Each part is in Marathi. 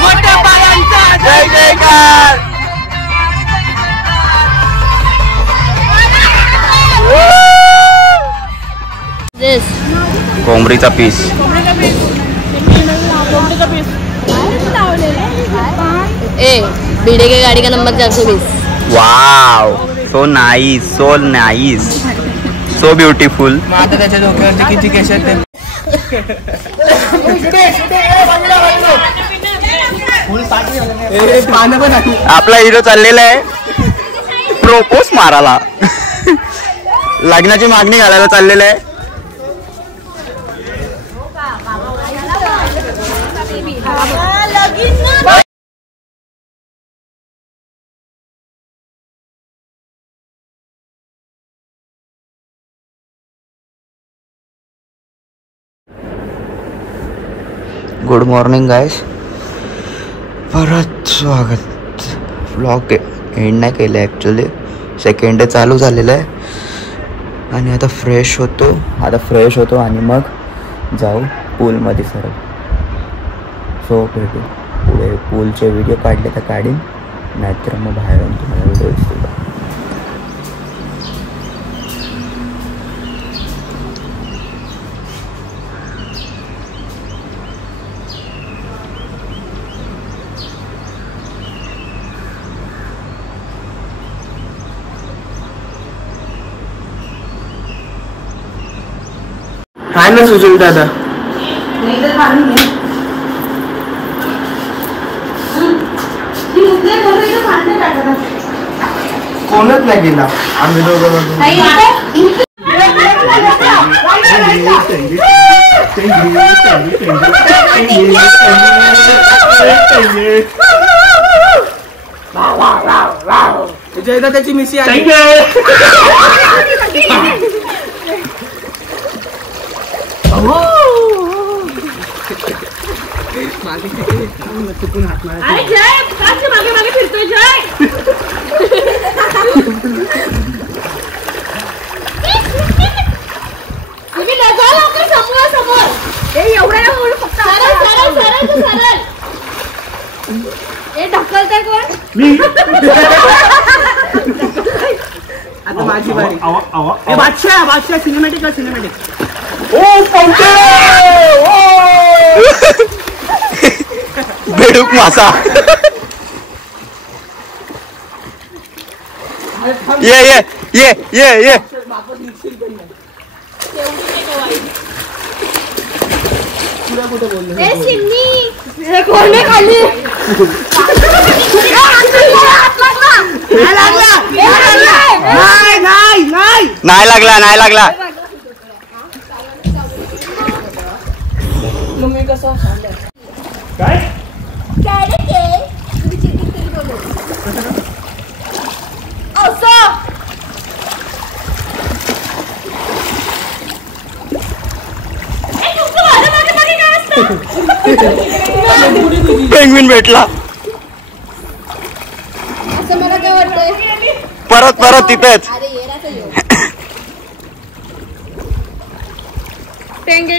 मोठ्या पायांचा जय जयकार. कोंबडीचा पीस. बीडे के गाड़ी का number 420. Wow, so nice, so nice, so beautiful. आता त्याच्या डोक्यावरती किती केस आहेत. आपला हिरो चाललेला आहे प्रोपोज मारायला. लग्नाची मागणी घालायला चाललेला आहे. गुड मॉर्निंग गाईस. परत स्वागत. व्लॉग एंड नाही केलं ॲक्च्युली. सेकंड डे चालू झालेलं आहे आणि आता फ्रेश होतो आणि मग जाऊ पूलमध्ये सरळ. सो भेटू पुढे. पूलचे व्हिडिओ काढले तर काढीन, नाहीतर मग बाहेरून तुम्हाला व्हिडिओ दिसतील. काय ना सुजल दादा. कोणच नाही गेला. आम्ही दोघं जयदा त्याची मिसी आहे. चुकून हात मारा. मागे मागे फिरतोय जय. तुम्ही लगा लवकर समोर समोर. हे एवढ्या फक्त सरळ. हे ढकलताय कोण? मी. आता माझी बारी. बादशाह सिनेमॅटिक. बेडूक मासा. ये नाही लागला. काय पेंग्विन भेटला. असं मला काय वाटतंय. परत तिथेच. टेंगे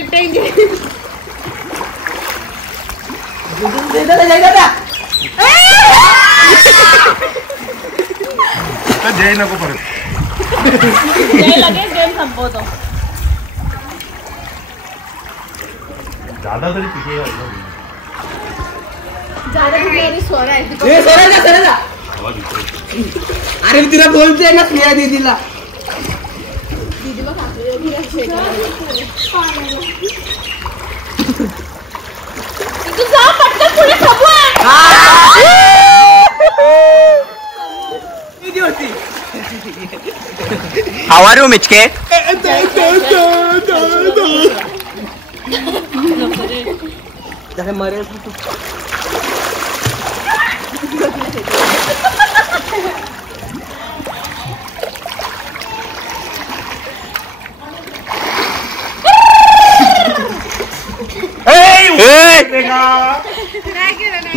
जय नको परत. लगेच गेम संपवतो. दादा तरी तिथे अरे तिला बोलते ना Priya दीदीला. How are you, Michke?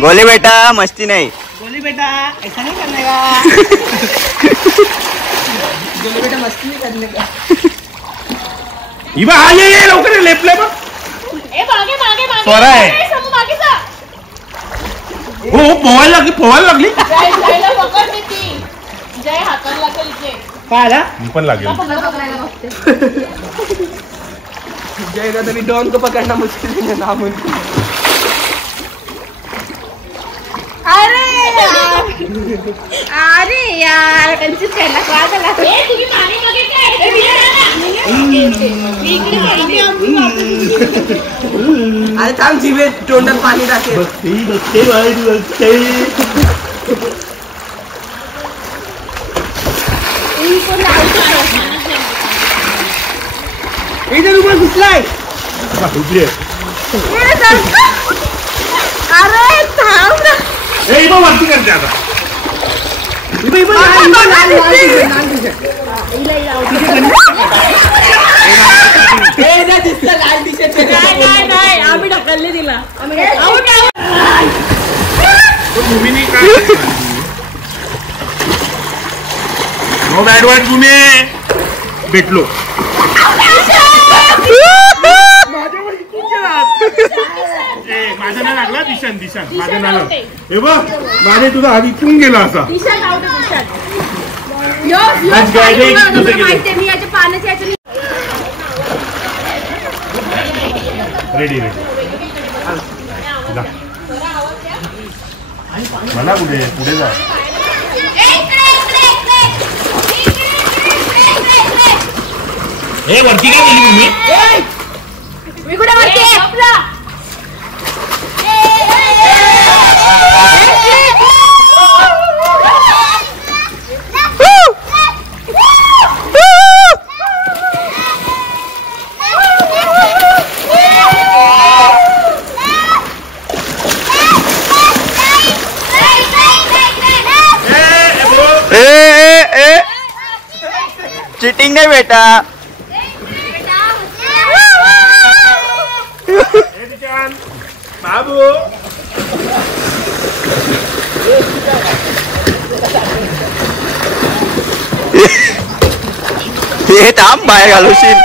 गोली बेटा मस्ती नहीं. गोली बेटा ऐसा नहीं करने का. गोली बेटा मस्ती नहीं करने का. ये लवकर लेप ले बघ. स्वरा आहे. हो पोवायला लागली जय हाताला लागेल इथे. पाहिला मी पण लागेल. जय का तरी डॉन को पकडना मुश्किल है ना मुमकिन. अरे यार कन्फ्युज करायला काय झाला. अरे थांब जीवे तोंडात पाणी टाकेल. इथे तुम्हाला दिसलाय. अरे थांब ना. वरती करते आता. नाही आम्ही ढकलले तिला. भूमीने काय नो बॅड वर्ड भूमी भेटलो. माझं नाव लागला दिशान माझं नाव हे बघ माझे तुझा आधी इथून गेला असा. मी याच्या पाण्याच्या रेडी मला पुढे जा. हे वरती काय गेली तुम्ही. मी कुठे वरती चिटिंग नाही बेटा. बाबू हे थांब बाहेर घालवशील.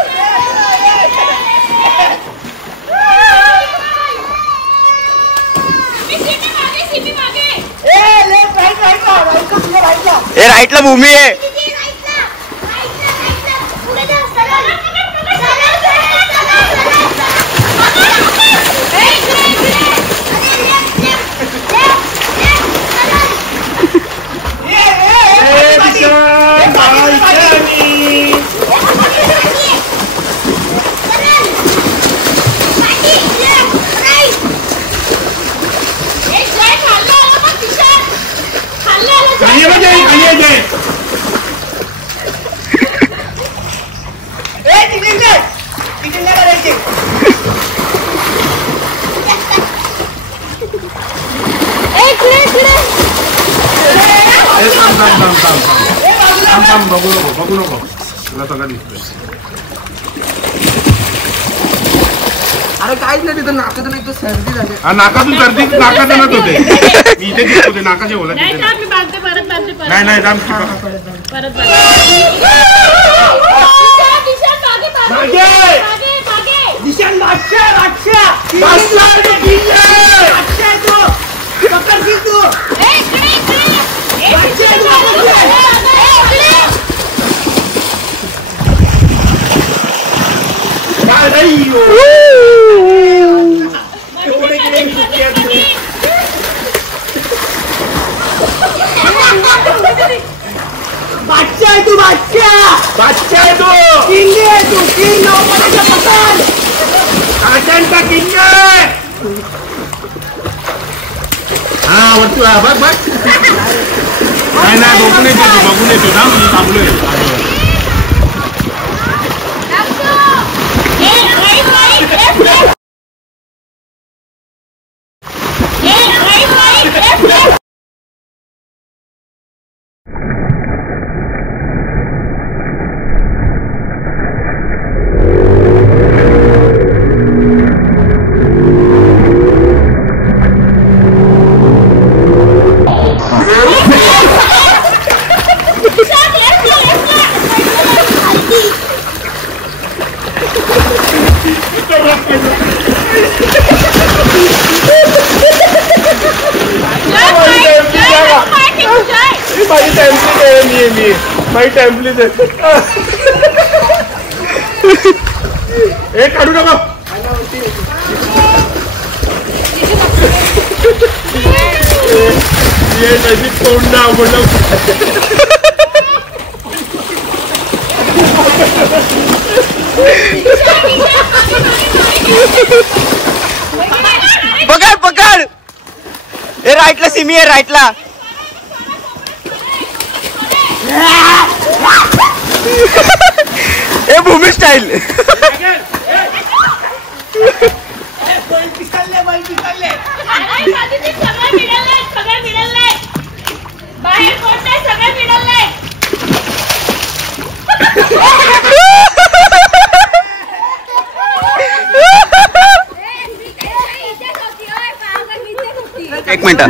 हे राईटला भूमी आहे. बघू नको तुला सगळं दिसतोय. अरे काहीच नाही तिथं नाकातून एक सर्दी झाली. नाकातून सर्दी नाकातूनच होते. मी इथे दिसत होते नाकाचे बोला. नाही जाम बादशाह है तू. बादशाह है तू. किंग है तू. किंग नौकरी का पकड़. काटन का किंग है. हाँ वरती बघ नाही बघून येतो ना मी थांबलोय. माय टाइम प्लीज एक काढू नका ये त्याची तोंड पकड पकड ए राईटला सिमी आहे राईटला ए भूमी स्टाईल एक मिनिट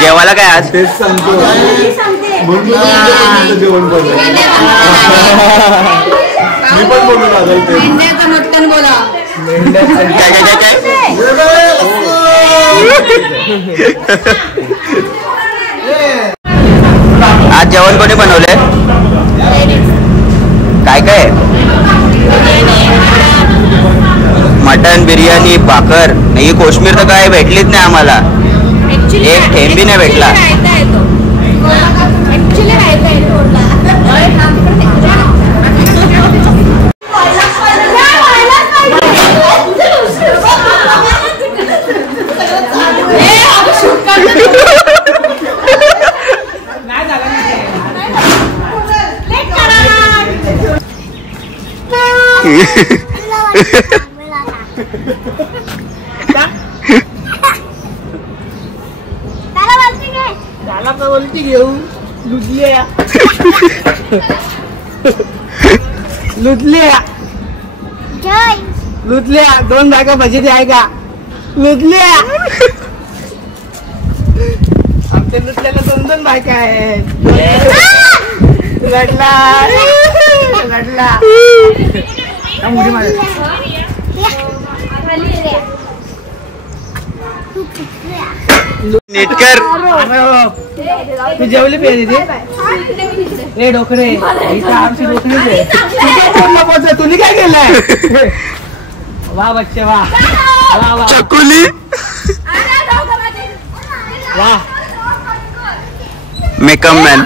जेवायला काय आज तेच सांगतो जेवण बनलं मी पण बोलू लागलो मटण बोला काय काय काय आज जेवण कोणी बनवलंय काय काय मटन बिर्याणी भाकर ही कोशिंबीर तर काय भेटलीच नाही आम्हाला एक थेंबी नाही भेटला बोलती घेऊ लुटल्या लुटल्या लुटल्या 2 बायका भजी आहे का लुटल्या आमच्या लुटल्याला 2 बायका आहेत लढला लढला मुली माझ्या नीटकर तू जेवली पाहिजे रे डोकरे आमची डोकरीच आहे तुम्ही काय केलंय वा बच्चे वा वा वा चकुली वा मेकअप मॅन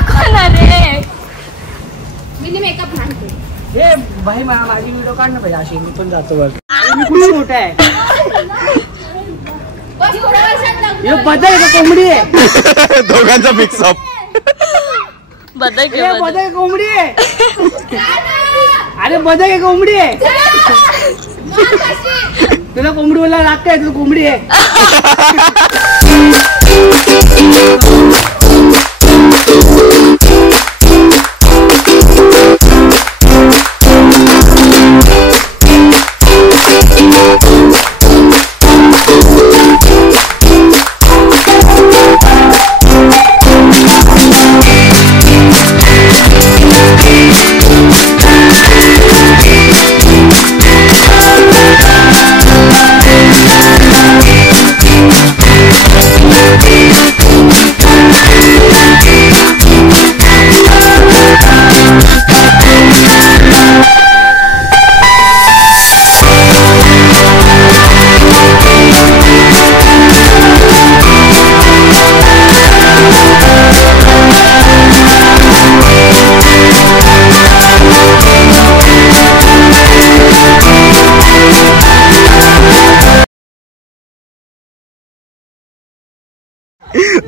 हे बाई मला माझी व्हिडिओ काढणं पाहिजे अशी मी पण जातो बघ मी कुठे मोठा आहे हे बदल आहे का कोंबडी आहे दोघांचा मिक्सअप बदक बदल कोंबडी आहे अरे बदल आहे कोंबडी आहे तुला कोंबडी बोलायला लागतंय तुला कोंबडी आहे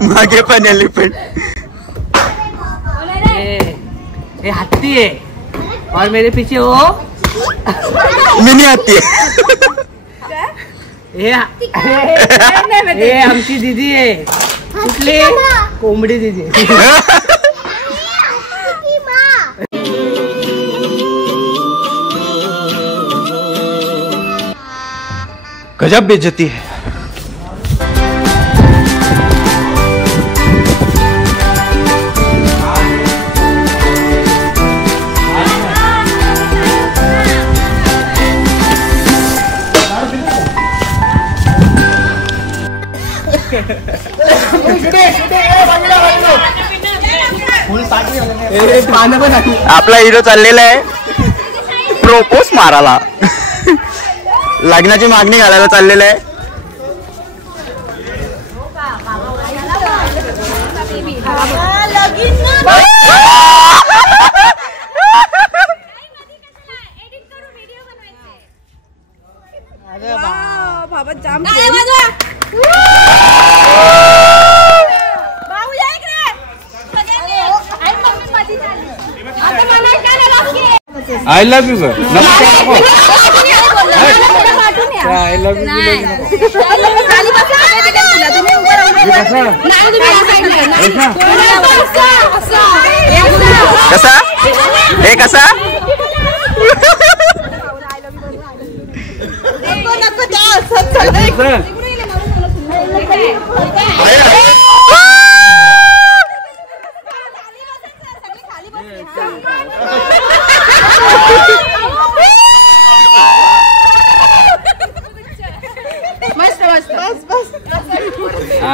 मागे पण एलिफेंट ये हाथी है और मेरे पीछे वो मिनी हाथी ये आमची दीदी आहे कुठली कोंबडी दिली. गजब बेइज्जती है. आपला हिरो चाललेला आहे प्रोपोज मारायला. लग्नाची मागणी घालायला चाललेला आहे. बाबा जाम I love you. I love कसा हे कसा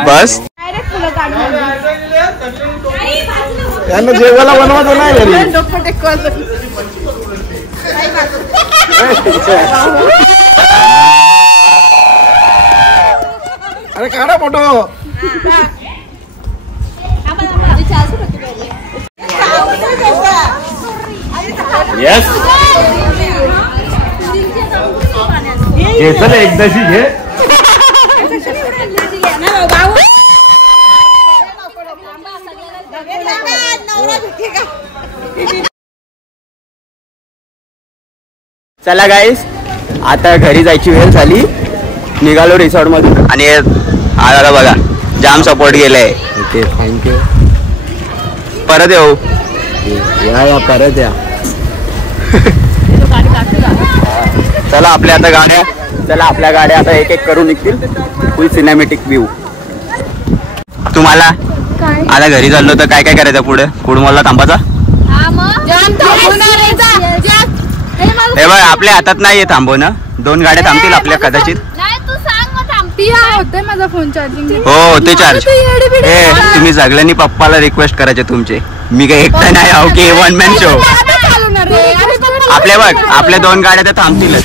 बस त्यांना जेवायला बनवायचं नाही घरी. अरे काढा फोटो. येस घे चल एकदाशी घे. चला गाईस आता घरी जायची वेळ झाली. निघालो रिसॉर्ट मधून आणि आला बघा जाम सपोर्ट केलाय. Okay thank you. परत येऊ या परत या. चला आपल्या आता गाड्या चला आपल्या गाड्या आता एक एक करून निघतील. फुल सिनेमॅटिक व्ह्यू. तुम्हाला आता घरी चाललो तर काय काय करायचं पुढे कुडमॉलला थांबाचा. हे बघ आपल्या हातात नाहीये थांबवणं. 2 गाड्या थांबतील आपल्या कदाचित. माझा फोन चार्जिंग हो ते चार्ज. हे तुम्ही सगळ्यांनी पप्पाला रिक्वेस्ट करायचे तुमचे. मी काही एकटा नाही आहो की 1 मॅन शो. आपल्या बघ आपल्या 2 गाड्या तर थांबतीलच.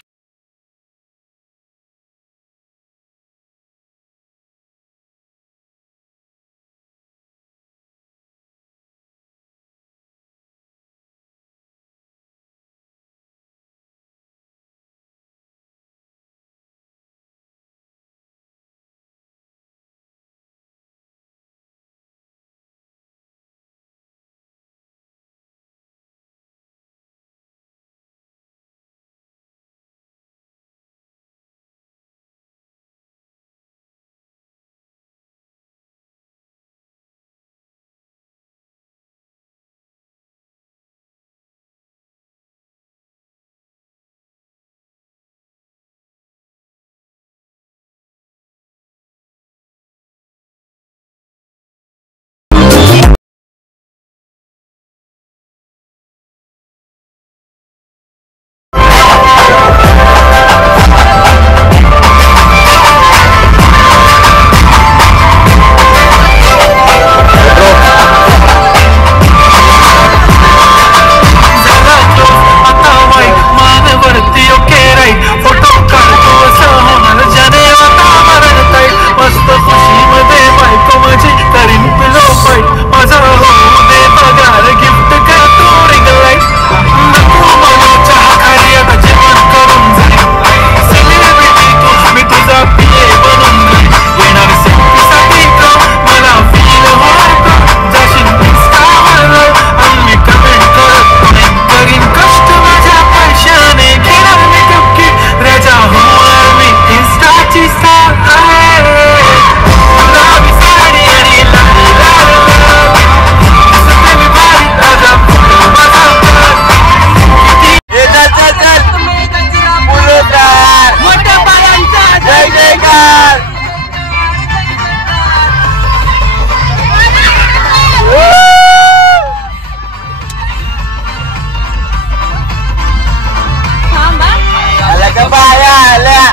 अगं बाया आल्या.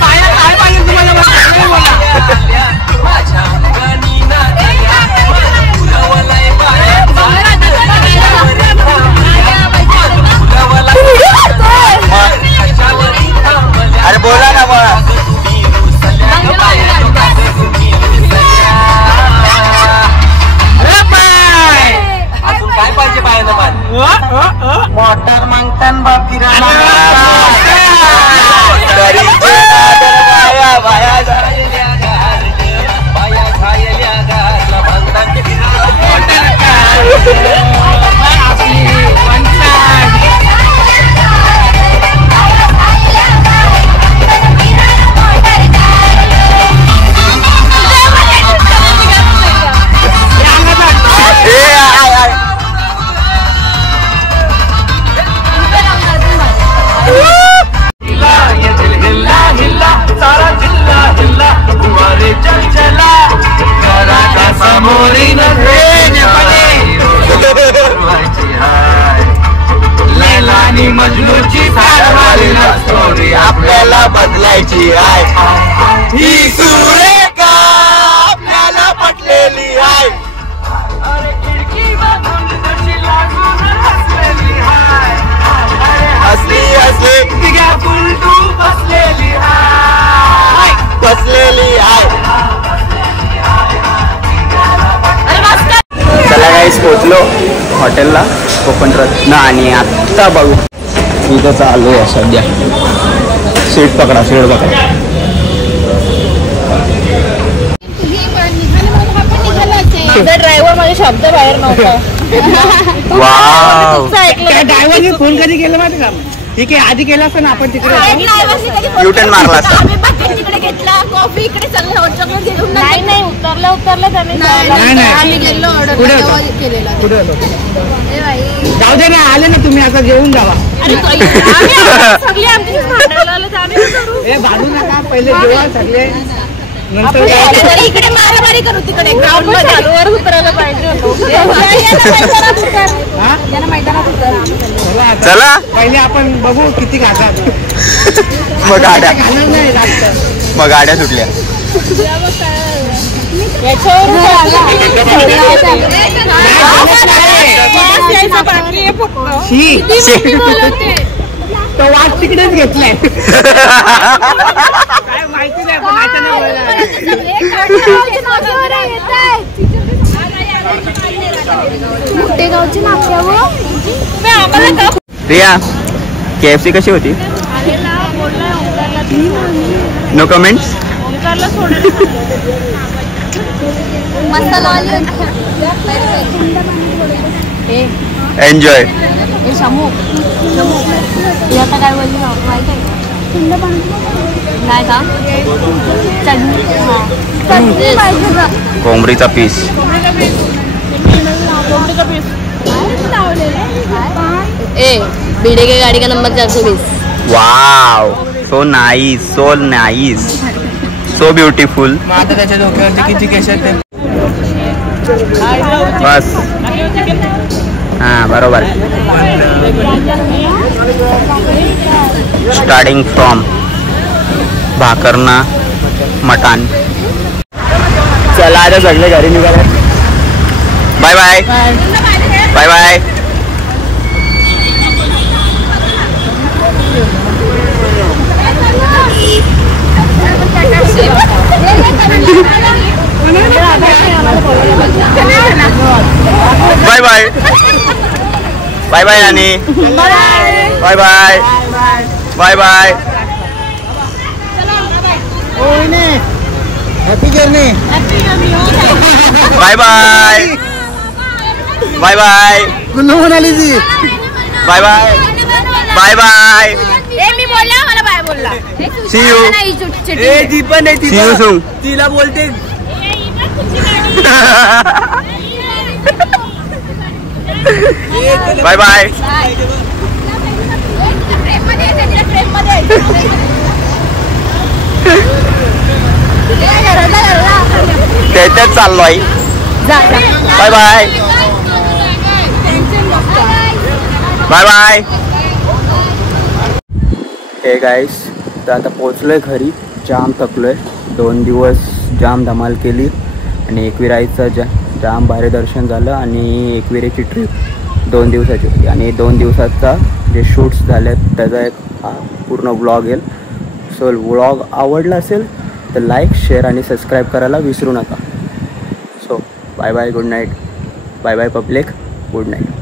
बाया काय पाहिजे तुम्हाला बोला. अरे बोला ना मला. काय पाहिजे बायला मोटर मागतान आपल्याला बदलायची आहे ही सुरेखा आपल्याला पटलेली आहे. हसली हसली बसलेली आहे. चला गाईस पोचलो हॉटेलला कोकण रत्न आणि आत्ता बघू इथं चालू आहे सध्या. सीट पकडा. ड्रायव्हर माझे शब्द बाहेर नव्हता. ड्रायव्हरने फोन कधी केला माहिती का? ठीक आहे आधी केला असता ना आपण तिकडे युटर्न मारला असता. तिकडे घेतला कॉफी इकडे चालला चॉकलेट घेऊन नाही उतरलं त्याने. आम्ही गेलो ऑर्डर केलेला. जाऊ दे ना आले ना तुम्ही आता जेवून जावा. सगळे आमची भाजू नका पहिले जेवा सगळे नंतर इकडे मारामारी करू तिकडे ग्राउंड वर उतरायला पाहिजे. चला पहिले आपण बघू किती खातात. मग गाड्या सुटल्या. तो वाट तिकडेच घेतलाय. काय माहिती नाही पण प्रिया KFC कशी होती? No comments. एन्जॉय. आता काय बोलली माहिती आहे नाही का कोंबडीचा पीस. बीडे के गाड़ी का number 420. Wow so nice so beautiful. आता त्याच्या डोक्यावरती किती केस आहेत बस हा बरोबर. स्टार्टिंग फ्रॉम भाकरना मटण. चला आता सगळे घरी निघाले. Bye bye bye bye. Bye bye bye bye आणि bye bye bye bye. Happy journey. Bye bye bye bye. गुन्हा म्हणाली जी. Bye bye bye bye. मी बोलला मला बाय बोलला. See you. ती पण आहे सी यू सून. तिला बोलते बाय बाय. त्याच्यात चाललोय. Bye bye bye bye. Hey guys, तर आता पोचलोय घरी. जाम थकलोय. 2 दिवस जाम धमाल केली आणि एकविराईचं जाम भारी दर्शन झालं आणि एकविरेची ट्रिप 2 दिवसाची होती आणि 2 दिवसाचा जे शूट्स झाले त्याचा एक पूर्ण व्लॉग येईल. सो व्लॉग आवडला असेल तर लाईक, शेअर आणि सबस्क्राईब करायला विसरू नका. So bye bye, good night. Bye bye public, good night.